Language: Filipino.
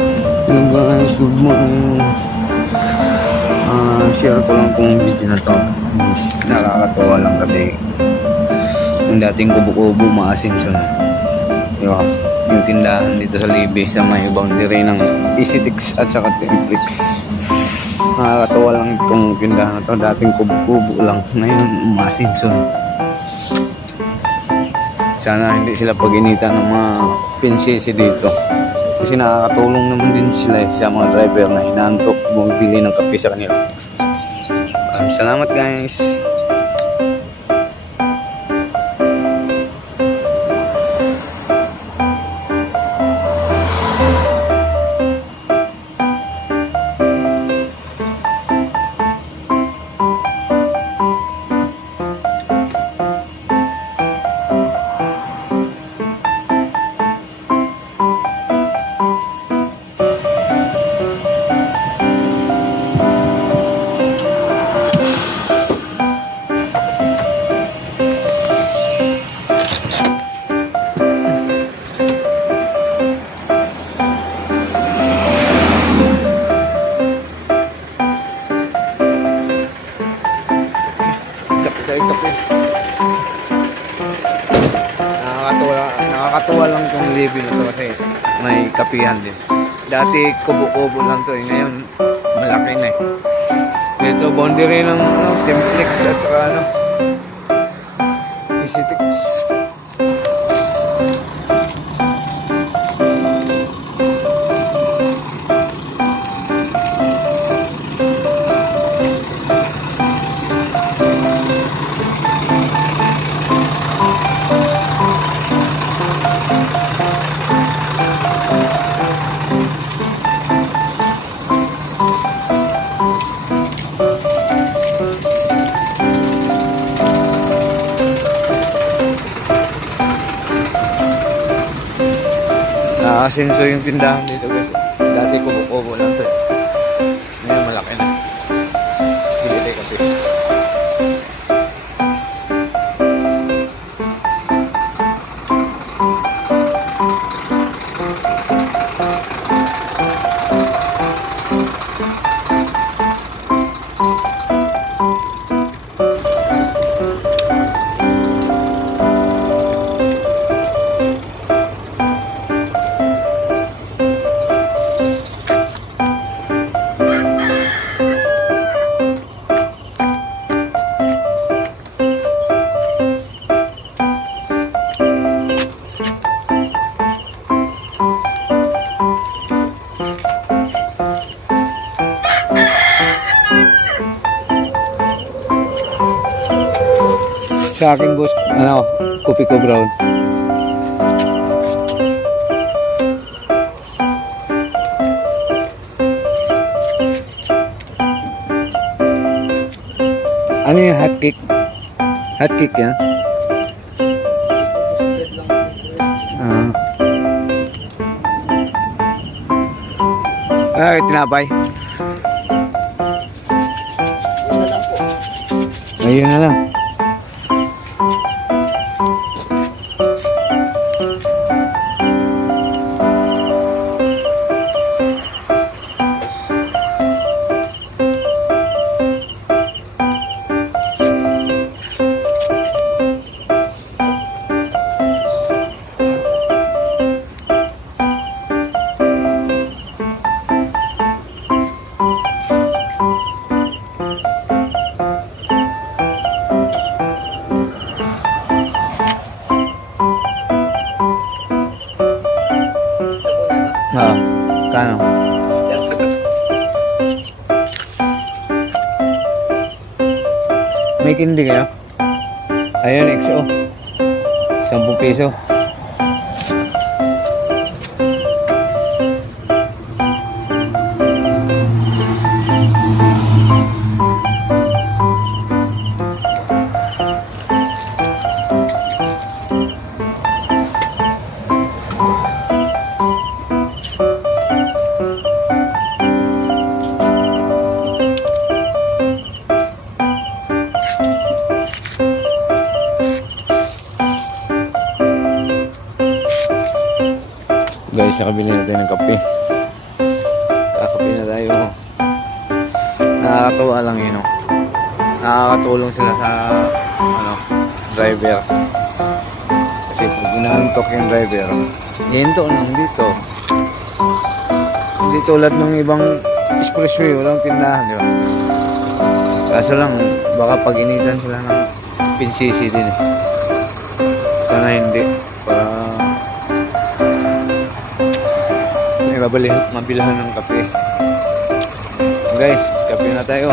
Hello guys, good morning. Share ko lang tong video na to. Nakakatawa lang kasi yung dating kubo-kubo maasinso na. Diba? Yung tindahan dito sa Libby sa may boundary ng ECTX at saka Templix. Nakakatawa lang itong tindahan na to. Dating kubo-kubo lang. Ngayon maasinso na. Sana hindi sila pag-initan ng mga pinsisi dito. Kasi nakakatulong naman din sila sa mga driver na inaantok bumibili ng kape sa kanila. Salamat guys. Kape. Nakakatuwa lang itong Libby na to kasi may kapihan din. Dati kubo-kubo lang to ngayon malaki na Dito boundary ng Templix at saka ECTX. Asenso yung tindahan dito kasi dati kubo-kubo lang to ngayon malaki na. Bili tayo kape. Sa akin boss, kopi ko brown. Ano yung hot cake? Hot cake yan? Tinapay. Ayun na lang. Kano? May kindi kayo? Ayun, XO 10 piso. Guys, nakabili na tayo ng kape. Magkakape na tayo. Nakakatuwa lang yun, no? Nakakatulong sila sa driver. Kasi pag inaantok yung driver, hihinto lang dito. Hindi tulad ng ibang expressway, walang tindahan, di ba? Kaso lang, baka pag initan sila ng pinsisi din eh. Sana hindi. Para may mabilhan ng kape. Guys, kape na tayo.